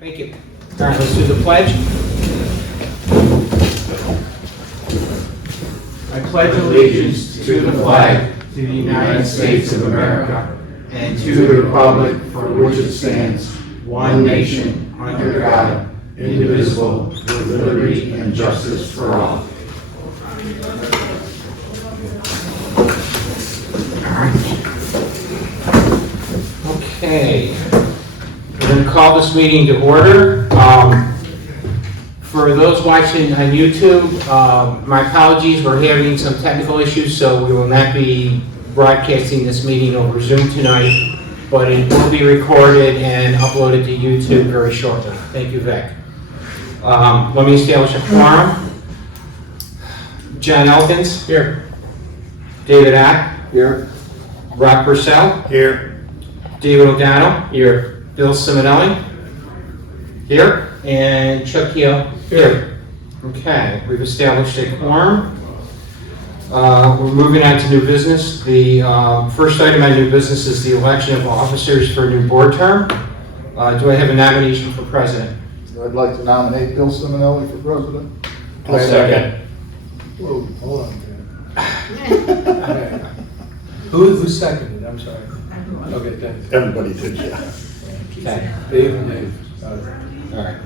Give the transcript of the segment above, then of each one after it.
Thank you. All right, let's do the pledge. I pledge allegiance to the flag of the United States of America and to the republic for which it stands, one nation, under God, indivisible, with liberty and justice for all. Okay, we're going to call this meeting to order. For those watching on YouTube, my apologies, we're having some technical issues, so we will not be broadcasting this meeting over Zoom tonight, but it will be recorded and uploaded to YouTube very shortly. Thank you, Vic. Let me establish a quorum. John Elkins. Here. David Ack. Here. Rob Purcell. Here. David O'Donnell. Here. Bill Simonelli. Here. And Chuck Keel. Here. Okay, we've established a quorum. We're moving on to new business. The first item on new business is the election of officers for a new board term. Do I have a nomination for president? I'd like to nominate Bill Simonelli for president. I'll second. Whoa, hold on. Who seconded? I'm sorry. Okay, thanks. Everybody did, yeah. Okay. Dave and Dave. All right.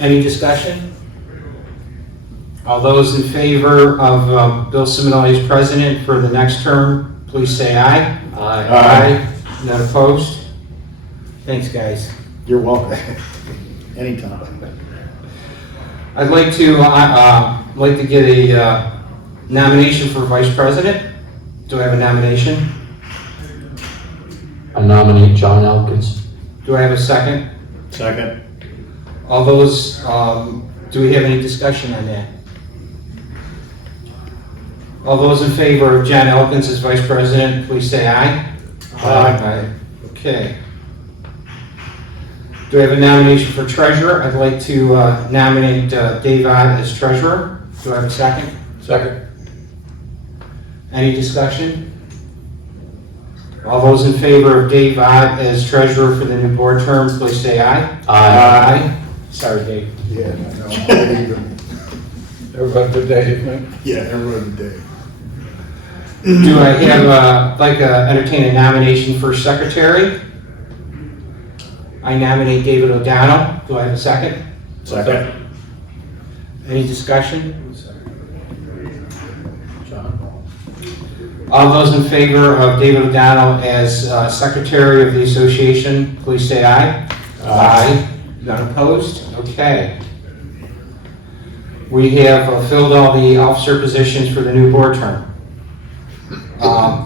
Any discussion? All those in favor of Bill Simonelli as president for the next term, please say aye. Aye. None opposed? Thanks, guys. You're welcome. Anytime. I'd like to get a nomination for vice president. Do I have a nomination? I nominate John Elkins. Do I have a second? Second. All those, do we have any discussion on that? All those in favor of John Elkins as vice president, please say aye. Aye. Okay. Do I have a nomination for treasurer? I'd like to nominate Dave Ott as treasurer. Do I have a second? Second. Any discussion? All those in favor of Dave Ott as treasurer for the new board term, please say aye. Aye. Sorry, Dave. Yeah, I know. Everybody good day, Nick? Yeah, everybody did. Do I have, entertain a nomination for secretary? I nominate David O'Donnell. Do I have a second? Second. Any discussion? John. All those in favor of David O'Donnell as secretary of the association, please say aye. Aye. None opposed? Okay. We have filled all the officer positions for the new board term.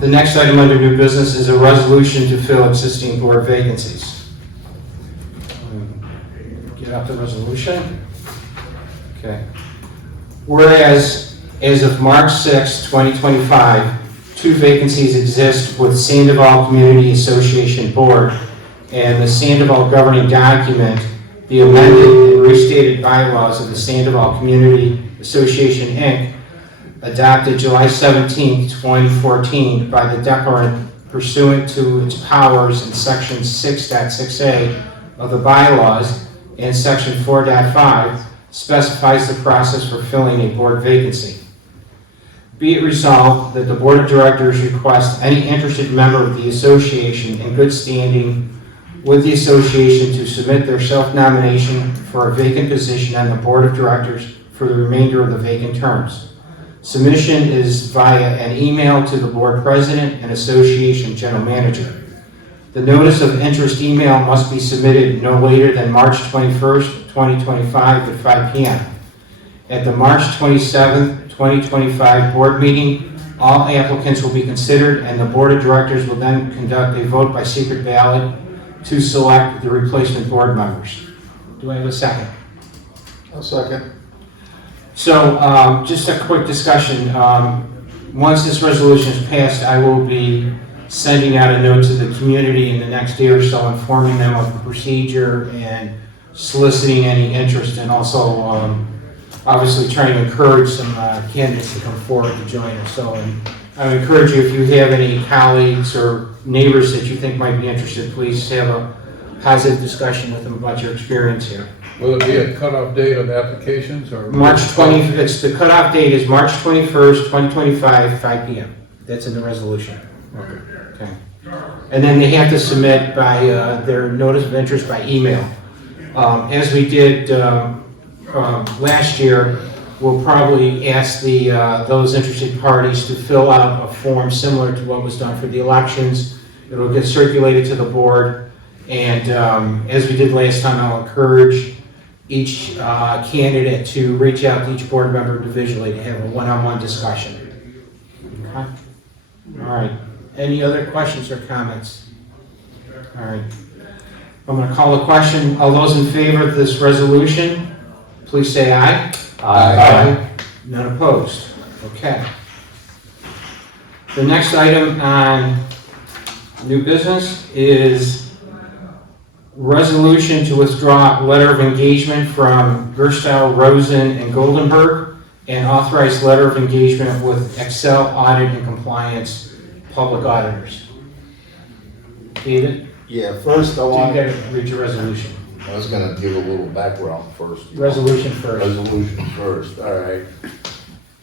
The next item under new business is a resolution to fill existing board vacancies. Get out the resolution. Okay. Whereas, as of March 6, 2025, 2 vacancies exist with Sandoval Community Association Board and the Sandoval governing document, the amended and restated bylaws of the Sandoval Community Association, Inc., adopted July 17, 2014 by the declarant pursuant to its powers in Section 6.6a of the bylaws and Section 4.5 specifies the process for filling a board vacancy. Be it resolved that the Board of Directors request any interested member of the association in good standing with the association to submit their self-nomination for a vacant position on the Board of Directors for the remainder of the vacant terms. Submission is via an email to the board president and association general manager. The notice of interest email must be submitted no later than March 21st, 2025 at 5 p.m. At the March 27th, 2025 board meeting, all applicants will be considered and the board of directors will then conduct a vote by secret ballot to select the replacement board members. Do I have a second? A second. So, just a quick discussion. Once this resolution is passed, I will be sending out a note to the community in the next day or so, informing them of the procedure and soliciting any interest, and also obviously trying to encourage some candidates to come forward to join us. So I would encourage you, if you have any colleagues or neighbors that you think might be interested, please have positive discussion with them about your experience here. Will it be a cutoff date of applications or? March 20, the cutoff date is March 21st, 2025, 5 p.m. That's in the resolution. Okay. And then they have to submit by their notice of interest by email. As we did last year, we'll probably ask those interested parties to fill out a form similar to what was done for the elections. It'll get circulated to the board, and as we did last time, I'll encourage each candidate to reach out to each board member individually to have a one-on-one discussion. Okay? All right. Any other questions or comments? All right. I'm going to call a question. All those in favor of this resolution, please say aye. Aye. None opposed. Okay. The next item on new business is resolution to withdraw letter of engagement from Gerstau, Rosen, and Goldenberg, and authorize letter of engagement with Excel Audit and Compliance Public Auditors. David, Yeah, first I you want, got to read your resolution. I was gonna give a little background first. Resolution first. Resolution first, all right.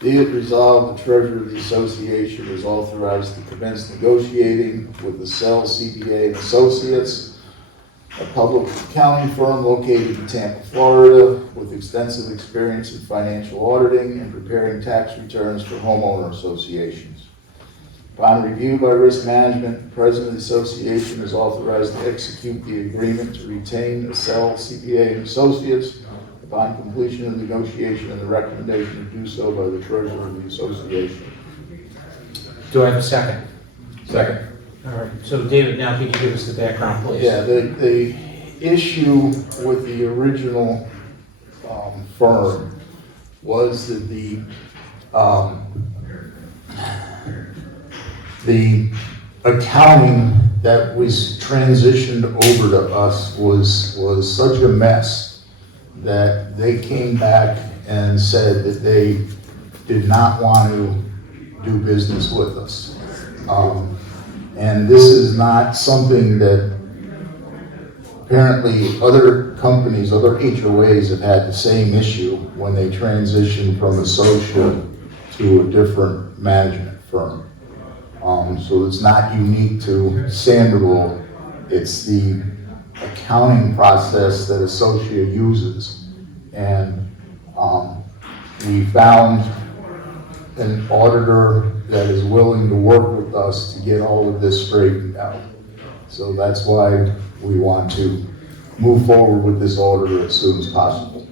Be it resolved, the Treasurer of the Association is authorized to commence negotiating with the Cell CPA and Associates, a public accounting firm located in Tampa, Florida, with extensive experience in financial auditing and preparing tax returns for homeowner associations. Upon review by Risk Management, the President of the Association is authorized to execute the agreement to retain the Cell CPA and Associates upon completion of negotiation and the recommendation to do so by the Treasurer of the Association. Do I have a second? Second. All right. So David, now can you give us the background, please? Yeah, the issue with the original firm was that the accounting that was transitioned over to us was such a mess that they came back and said that they did not want to do business with us. And this is not something that apparently other companies, other HOAs have had the same issue when they transition from associate to a different management firm. So it's not unique to Sandoval. It's the accounting process that associate uses. And we found an auditor that is willing to work with us to get all of this straightened out. So that's why we want to move forward with this auditor as soon as possible.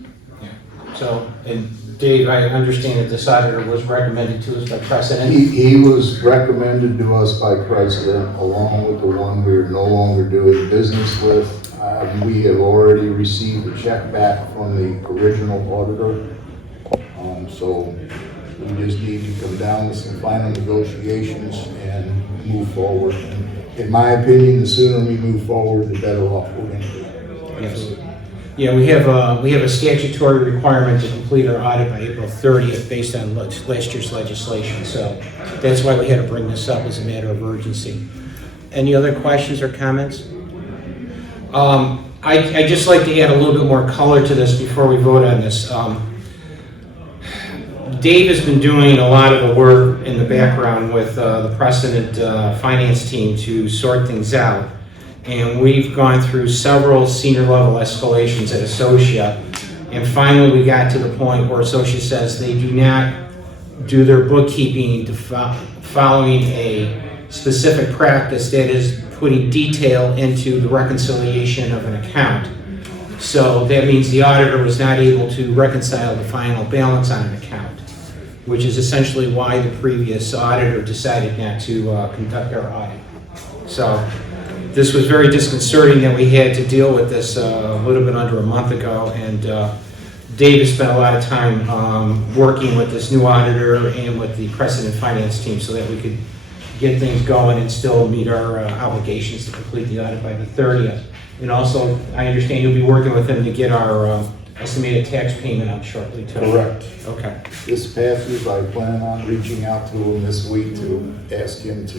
So, and Dave, I understand that this auditor was recommended to us by precedent. He was recommended to us by President, along with the one we are no longer doing business with. We have already received a check back from the original auditor. So we just need to come down with some final negotiations and move forward. And in my opinion, the sooner we move forward, the better off we're going to be. Yes. Yeah, we have a statutory requirement to complete our audit by April 30th based on last year's legislation. So that's why we had to bring this up as a matter of urgency. Any other questions or comments? I'd just like to add a little bit more color to this before we vote on this. Dave has been doing a lot of the work in the background with the precedent finance team to sort things out. And we've gone through several senior level escalations at Associa. And finally we got to the point where Associa says they do not do their bookkeeping following a specific practice that is putting detail into the reconciliation of an account. So that means the auditor was not able to reconcile the final balance on an account, which is essentially why the previous auditor decided not to conduct our audit. So this was very disconcerting that we had to deal with this a little bit under a month ago, and Dave has spent a lot of time working with this new auditor and with the precedent finance team so that we could get things going and still meet our obligations to complete the audit by the 30th. And also, I understand you'll be working with him to get our estimated tax payment out shortly too. Correct. Okay. This passes, I plan on reaching out to him this week to ask him to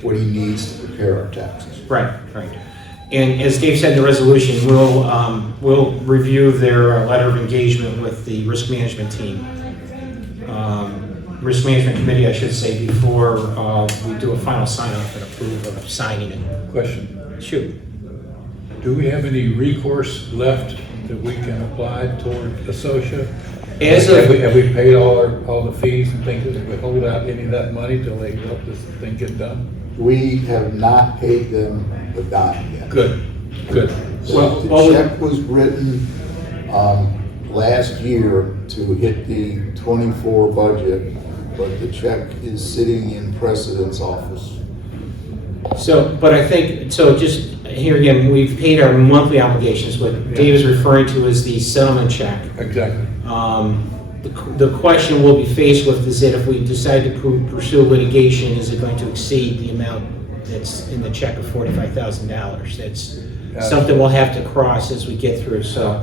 what he needs to prepare our taxes. Right, right. And as Dave said in the resolution, we'll review their letter of engagement with the risk management team. Risk management committee, I should say, before we do a final sign-off and approve of signing it. Question. Shoot. Do we have any recourse left that we can apply toward Associa? As Have of, we paid all the fees and things? Did we hold out any of that money till they help this thing get done? We have not paid them a dime yet. Good, good. Well, The check was written last year to hit the '24 budget, but the check is sitting in President's office. but I think, so just here again, we've paid our monthly obligations. What Dave is referring to is the settlement check. Exactly. The question we'll be faced with is that if we decide to pursue litigation, is it going to exceed the amount that's in the check of $45,000? That's something we'll have to cross as we get through, so.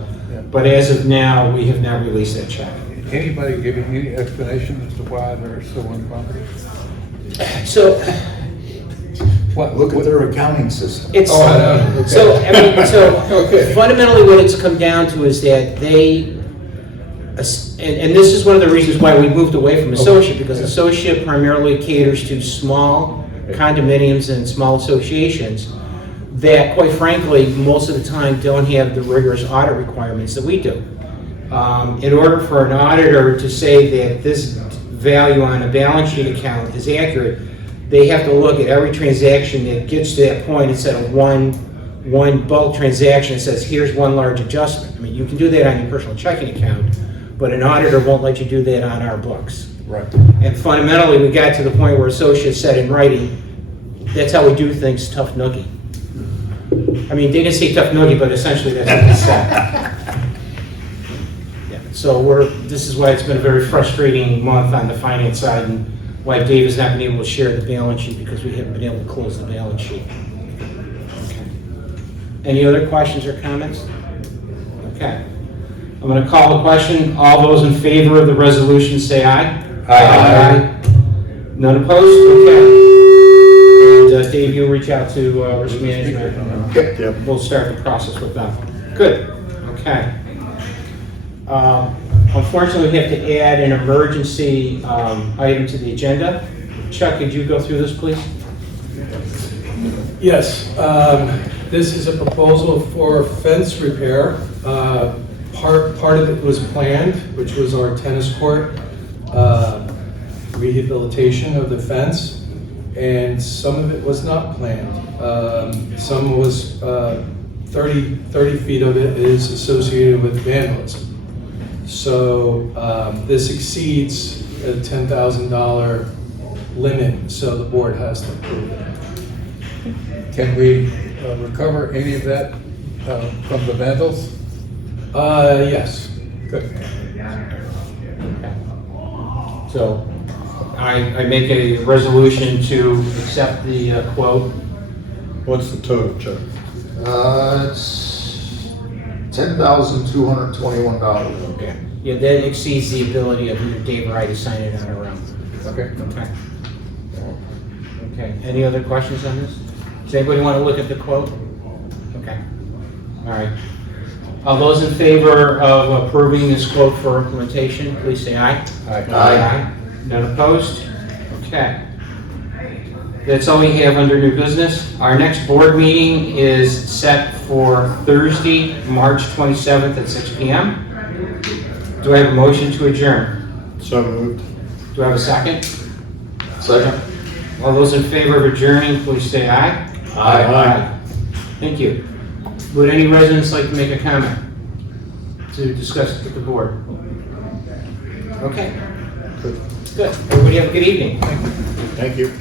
But as of now, we have not released that check. Anybody giving any explanation as to why they're so uncooperative? So, What? Look at their accounting system. it's, Oh, I know. Okay. so, I mean, so Okay. fundamentally what it's come down to is that they, and this is one of the reasons why we moved away from Associate, because Associate primarily caters to small condominiums and small associations that, quite frankly, most of the time don't have the rigorous audit requirements that we do. In order for an auditor to say that this value on a balance sheet account is accurate, they have to look at every transaction that gets to that point instead of one bulk transaction that says, here's one large adjustment. I mean, you can do that on your personal checking account, but an auditor won't let you do that on our books. Right. And fundamentally, we got to the point where associates said in writing, that's how we do things, tough noogie. I mean, they didn't say tough noogie, but essentially that's what they said. Yeah, so this is why it's been a very frustrating month on the finance side, and why Dave has not been able to share the balance sheet, because we haven't been able to close the balance sheet. Okay. Any other questions or comments? Okay. I'm going to call the question. All those in favor of the resolution say aye. Aye. None opposed? Okay. And Dave, you'll reach out to risk management. Yep. We'll start the process with them. Good. Okay. Unfortunately, we have to add an emergency item to the agenda. Chuck, could you go through this, please? Yes, this is a proposal for fence repair. Part of it was planned, which was our tennis court rehabilitation of the fence, and some of it was not planned. Some was 30 feet of it is associated with vandalism. So this exceeds a $10,000 limit, so the board has to approve it. Can we recover any of that from the vandals? Yes. Good. So I make a resolution to accept the quote. What's the total, Chuck? It's $10,221. Okay. Yeah, that exceeds the ability of either Dave or I to sign it on our own. Okay. Okay. Okay, any other questions on this? Does anybody want to look at the quote? Okay. All right. All those in favor of approving this quote for implementation, please say aye. Aye. Aye. None opposed? Okay. That's all we have under new business. Our next board meeting is set for Thursday, March 27th at 6 p.m. Do I have a motion to adjourn? So moved. Do I have a second? Second. All those in favor of adjourning, please say aye. Aye. Thank you. Would any residents like to make a comment to discuss it with the board? Okay. Good. Everybody have a good evening. Thank you.